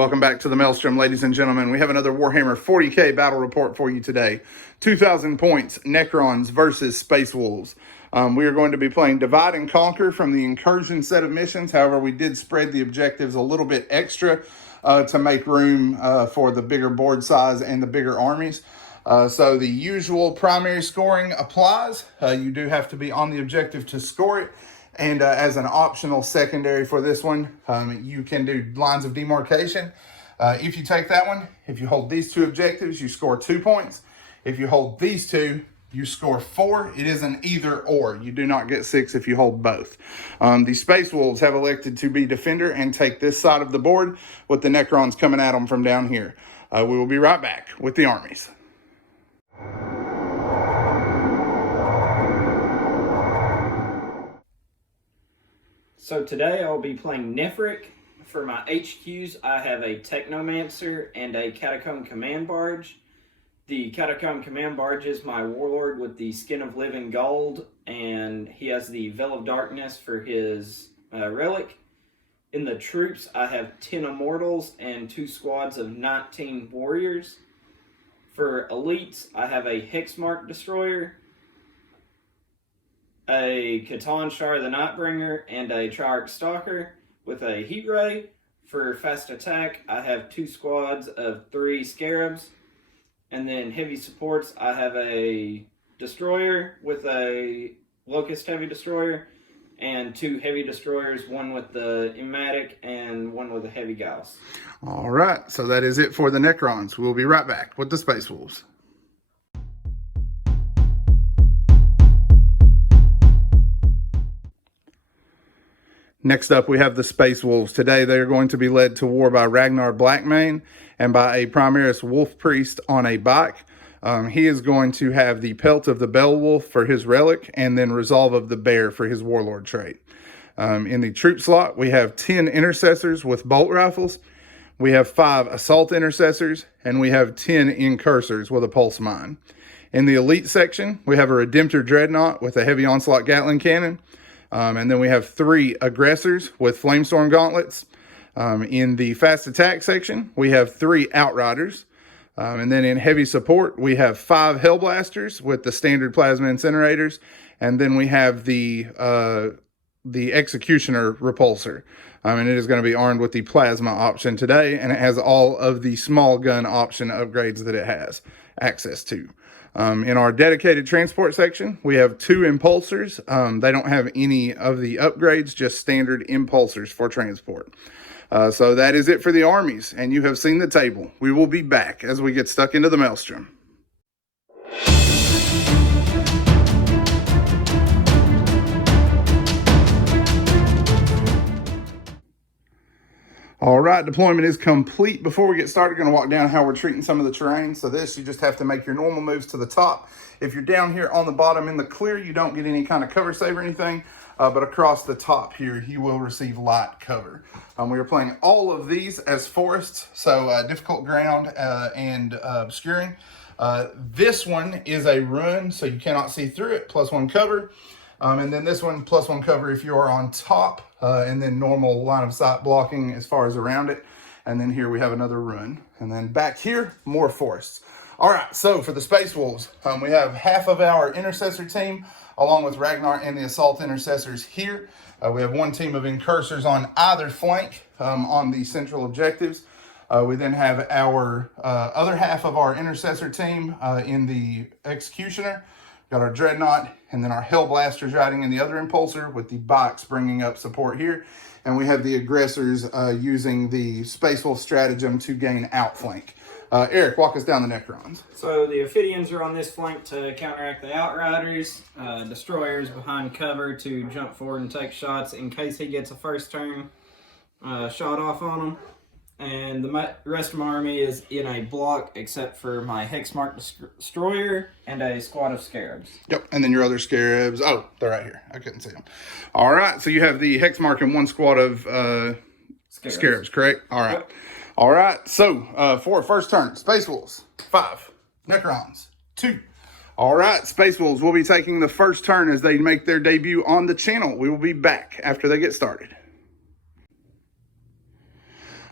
Welcome back to the Maelstrom, ladies and gentlemen. We have another Warhammer 40k battle report for you today. 2,000 points, Necrons versus Space Wolves. We are going to be playing Divide and Conquer from the Incursion set of missions. However, we did spread the objectives a little bit extra to make room for the bigger board size and the bigger armies. So the usual primary scoring applies. You do have to be on the objective to score it. And as an optional secondary for this one, you can do lines of demarcation. If you take that one, if you hold these two objectives, you score 2 points. If you hold these two, you score 4. It is an either or. You do not get 6 if you hold both. The Space Wolves have elected to be defender and take this side of the board with the Necrons coming at them from down here. We will be right back with the armies. So today I'll be playing Nefric. For my HQs, I have a Technomancer and a Catacomb Command Barge. The Catacomb Command Barge is my Warlord with the Skin of Living Gold, and he has the Veil of Darkness for his relic. In the troops, I have 10 Immortals and 2 squads of 19 Warriors. For elites, I have a Hexmark Destroyer, a Catan Shar the Nightbringer, and a Triarch Stalker with a Heat Ray. For fast attack, I have 2 squads of 3 Scarabs. And then heavy supports, I have a Destroyer with a Locust Heavy Destroyer, and 2 Heavy Destroyers, one with the Immatic and one with a Heavy Gauss. All right, so that is it for the Necrons. We'll be right back with the Space Wolves. Next up, we have the Space Wolves. Today, they are going to be led to war by Ragnar Blackmane and by a Primaris Wolf Priest on a bike. He is going to have the Pelt of the Beowulf for his relic and then Resolve of the Bear for his Warlord trait. In the troop slot, we have 10 Intercessors with bolt rifles. We have 5 Assault Intercessors, and we have 10 Incursors with a Pulse Mine. In the Elite section, we have a Redemptor Dreadnought with a Heavy Onslaught Gatling Cannon. And then we have 3 Aggressors with Flamestorm Gauntlets. In the Fast Attack section, we have 3 Outriders. And then in Heavy Support, we have 5 Hellblasters with the standard Plasma Incinerators. And then we have the Executioner Repulsor. And it is going to be armed with the Plasma option today. And it has all of the small gun option upgrades that it has access to. In our dedicated transport section, we have 2 impulsors. They don't have any of the upgrades, just standard impulsors for transport. So that is it for the armies, and you have seen the table. We will be back as we get stuck into the Maelstrom. All right, deployment is complete. Before we get started, we're going to walk down how we're treating some of the terrain. So this, you just have to make your normal moves to the top. If you're down here on the bottom in the clear, you don't get any kind of cover save or anything. But across the top here, you will receive light cover. We are playing all of these as forests, so difficult ground and obscuring. This one is a run, so you cannot see through it, +1 cover. And then this one, +1 cover if you are on top, and then normal line of sight blocking as far as around it. And then here we have another run. And then back here, more forests. All right, so for the Space Wolves, we have half of our Intercessor team, along with Ragnar and the Assault Intercessors here. We have 1 team of Incursors on either flank on the central objectives. We then have our other half of our Intercessor team in the Executioner. Got our Dreadnought, and then our Hellblasters riding in the other Impulsor with the bikes bringing up support here. And we have the Aggressors using the Space Wolf stratagem to gain outflank. Eric, walk us down the Necrons. So the Ophidians are on this flank to counteract the Outriders. Destroyers behind cover to jump forward and take shots in case he gets a first turn shot off on him. And the rest of my army is in a block except for my Hexmark Destroyer and a squad of Scarabs. Yep, and then your other Scarabs. Oh, they're right here. I couldn't see them. All right, so you have the Hexmark and 1 squad of Scarabs, correct? All right. Yep. All right, so for first turn, Space Wolves, 5. Necrons, 2. All right, Space Wolves will be taking the first turn as they make their debut on the channel. We will be back after they get started.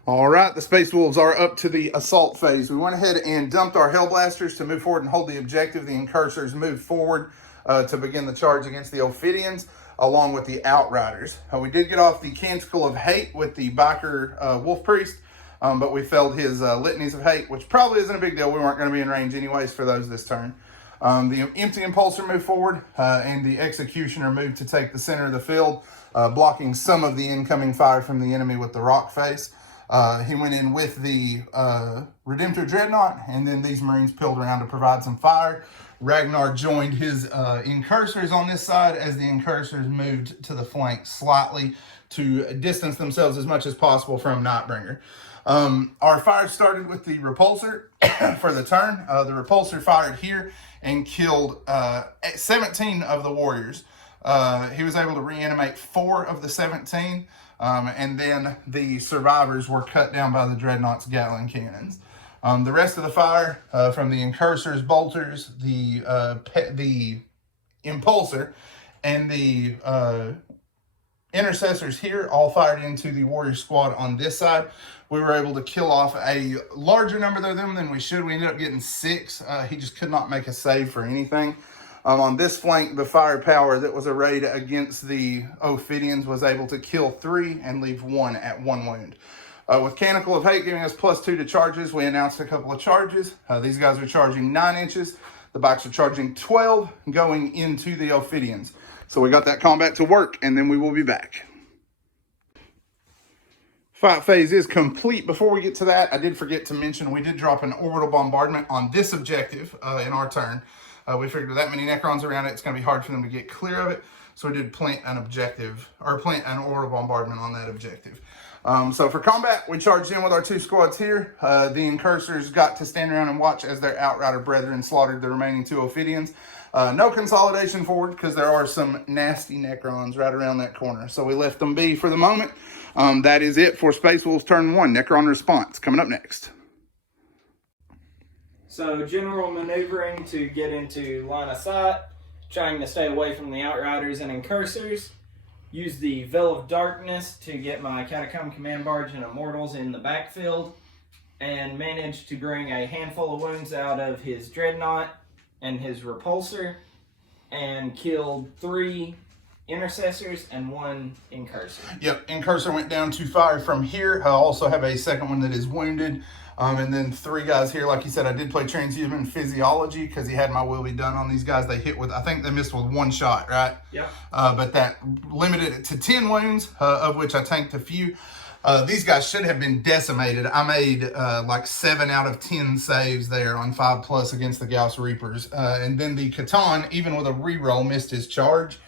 All right, the Space Wolves are up to the assault phase. We went ahead and dumped our Hellblasters to move forward and hold the objective. The Incursors moved forward to begin the charge against the Ophidians, along with the Outriders. We did get off the Canticle of Hate with the Biker Wolf Priest, but we failed his Litanies of Hate, which probably isn't a big deal. We weren't going to be in range anyways for those this turn. The Empty Impulsor moved forward, and the Executioner moved to take the center of the field, blocking some of the incoming fire from the enemy with the Rock Face. He went in with the Redemptor Dreadnought, and then these Marines peeled around to provide some fire. Ragnar joined his Incursors on this side as the Incursors moved to the flank slightly to distance themselves as much as possible from Nightbringer. Our fire started with the Repulsor for the turn. The Repulsor fired here and killed 17 of the warriors. He was able to reanimate 4 of the 17. And then the survivors were cut down by the Dreadnought's Gatling cannons. The rest of the fire from the Incursors, Bolters, the Impulsor, and the Intercessors here all fired into the Warrior Squad on this side. We were able to kill off a larger number of them than we should. We ended up getting 6. He just could not make a save for anything. On this flank, the firepower that was arrayed against the Ophidians was able to kill 3 and leave 1 at 1 wound. With Canticle of Hate giving us +2 to charges, we announced a couple of charges. These guys are charging 9 inches. The bikes are charging 12 going into the Ophidians. So we got that combat to work, and then we will be back. Fight phase is complete. Before we get to that, I did forget to mention we did drop an orbital bombardment on this objective in our turn. We figured with that many Necrons around it, it's going to be hard for them to get clear of it. So we did plant an orbital bombardment on that objective. So for combat, we charged in with our 2 squads here. The Incursors got to stand around and watch as their Outrider brethren slaughtered the remaining 2 Ophidians. No consolidation forward because there are some nasty Necrons right around that corner. So we left them be for the moment. That is it for Space Wolves turn 1. Necron response coming up next. So general maneuvering to get into line of sight, trying to stay away from the Outriders and Incursors. Use the Veil of Darkness to get my Catacomb Command Barge and Immortals in the backfield, and managed to bring a handful of wounds out of his Dreadnought and his Repulsor, and killed 3 Intercessors and 1 Incursor. Yep, Incursor went down to fire from here. I also have a second one that is wounded. And then 3 guys here. Like you said, I did play Transhuman Physiology because he had my will be done on these guys. They hit with, I think they missed with 1 shot, right? Yeah. But that limited it to 10 wounds, of which I tanked a few. These guys should have been decimated. I made like 7 out of 10 saves there on 5+ against the Gauss Reapers. And then the Catan, even with a reroll, missed his charge.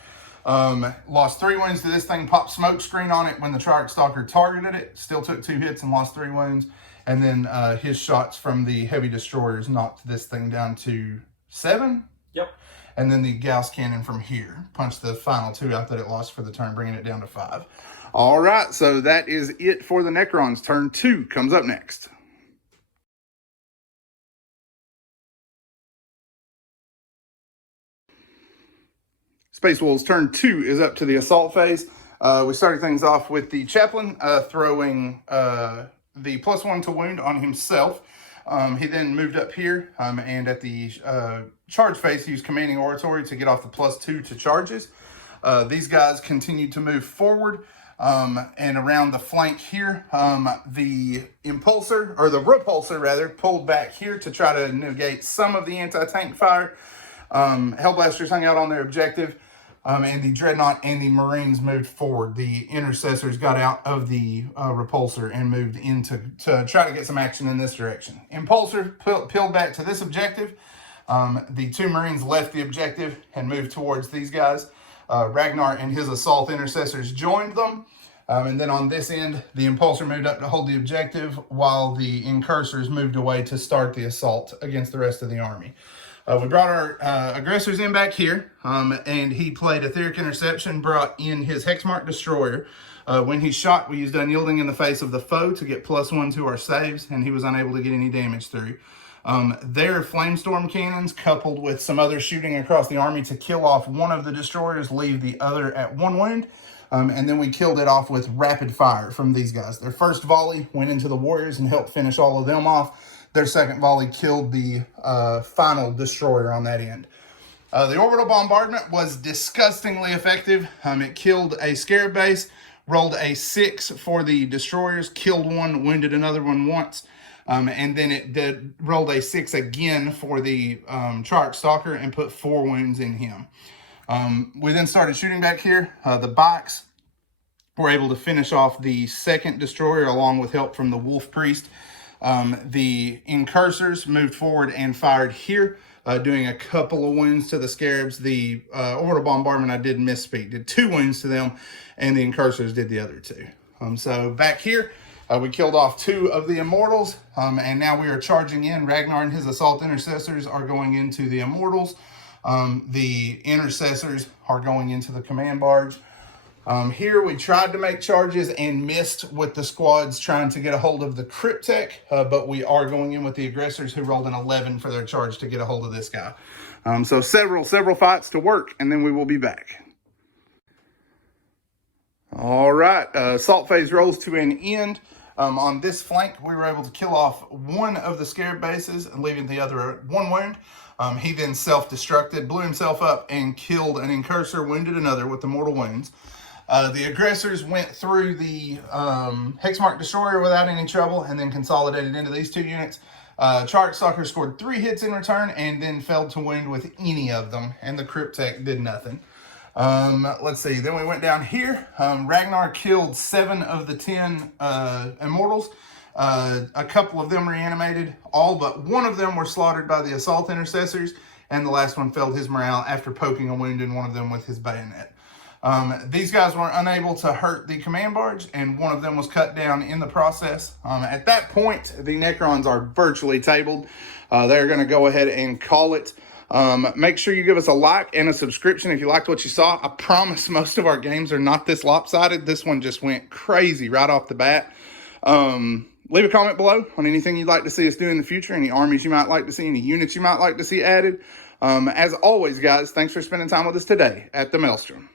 Lost 3 wounds to this thing, popped smoke screen on it when the Triarch Stalker targeted it. Still took 2 hits and lost 3 wounds. And then his shots from the heavy destroyers knocked this thing down to 7. Yep. And then the Gauss cannon from here punched the final 2 out that it lost for the turn, bringing it down to 5. All right, so that is it for the Necrons. Turn 2 comes up next. Space Wolves turn 2 is up to the assault phase. We started things off with the Chaplain throwing the +1 to wound on himself. He then moved up here, and at the charge phase, he used Commanding Oratory to get off the +2 to charges. These guys continued to move forward, and around the flank here, the Repulsor rather, pulled back here to try to negate some of the anti-tank fire. Hellblasters hung out on their objective. And the Dreadnought and the Marines moved forward. The Intercessors got out of the Repulsor and moved in to try to get some action in this direction. Impulsor peeled back to this objective. The 2 Marines left the objective and moved towards these guys. Ragnar and his Assault Intercessors joined them. And then on this end, the Impulsor moved up to hold the objective while the Incursors moved away to start the assault against the rest of the army. We brought our aggressors in back here, and he played Etheric Interception, brought in his Hexmark Destroyer. When he shot, we used Unyielding in the face of the foe to get +1 to our saves, and he was unable to get any damage through. Their Flamestorm cannons, coupled with some other shooting across the army to kill off one of the destroyers, leave the other at 1 wound. And then we killed it off with rapid fire from these guys. Their first volley went into the warriors and helped finish all of them off. Their second volley killed the final destroyer on that end. The orbital bombardment was disgustingly effective. It killed a scarab base, rolled a 6 for the destroyers, killed one, wounded another one once, and then it rolled a 6 again for the Trarch Stalker and put 4 wounds in him. We then started shooting back here. The bikes were able to finish off the second destroyer along with help from the Wolf Priest. The incursors moved forward and fired here, doing a couple of wounds to the scarabs. The orbital bombardment, I did misspeak, did 2 wounds to them, and the incursors did the other 2. So back here, we killed off 2 of the immortals, and now we are charging in. Ragnar and his assault intercessors are going into the immortals. The intercessors are going into the command barge. Here we tried to make charges and missed with the squads trying to get a hold of the Cryptek, but we are going in with the aggressors who rolled an 11 for their charge to get a hold of this guy. So several fights to work, and then we will be back. All right, assault phase rolls to an end. On this flank, we were able to kill off 1 of the scarab bases, leaving the other 1 wound. He then self-destructed, blew himself up, and killed an incursor, wounded another with the mortal wounds. The aggressors went through the Hexmark Destroyer without any trouble and then consolidated into these 2 units. Trarch Stalker scored 3 hits in return and then failed to wound with any of them, and the Cryptek did nothing. Let's see, then we went down here. Ragnar killed 7 of the 10 immortals. A couple of them reanimated. All but 1 of them were slaughtered by the assault intercessors, and the last one failed his morale after poking a wound in one of them with his bayonet. These guys were unable to hurt the command barge, and 1 of them was cut down in the process. At that point, the Necrons are virtually tabled. They're going to go ahead and call it. Make sure you give us a like and a subscription if you liked what you saw. I promise most of our games are not this lopsided. This one just went crazy right off the bat. Leave a comment below on anything you'd like to see us do in the future, any armies you might like to see, any units you might like to see added. As always, guys, thanks for spending time with us today at the Maelstrom.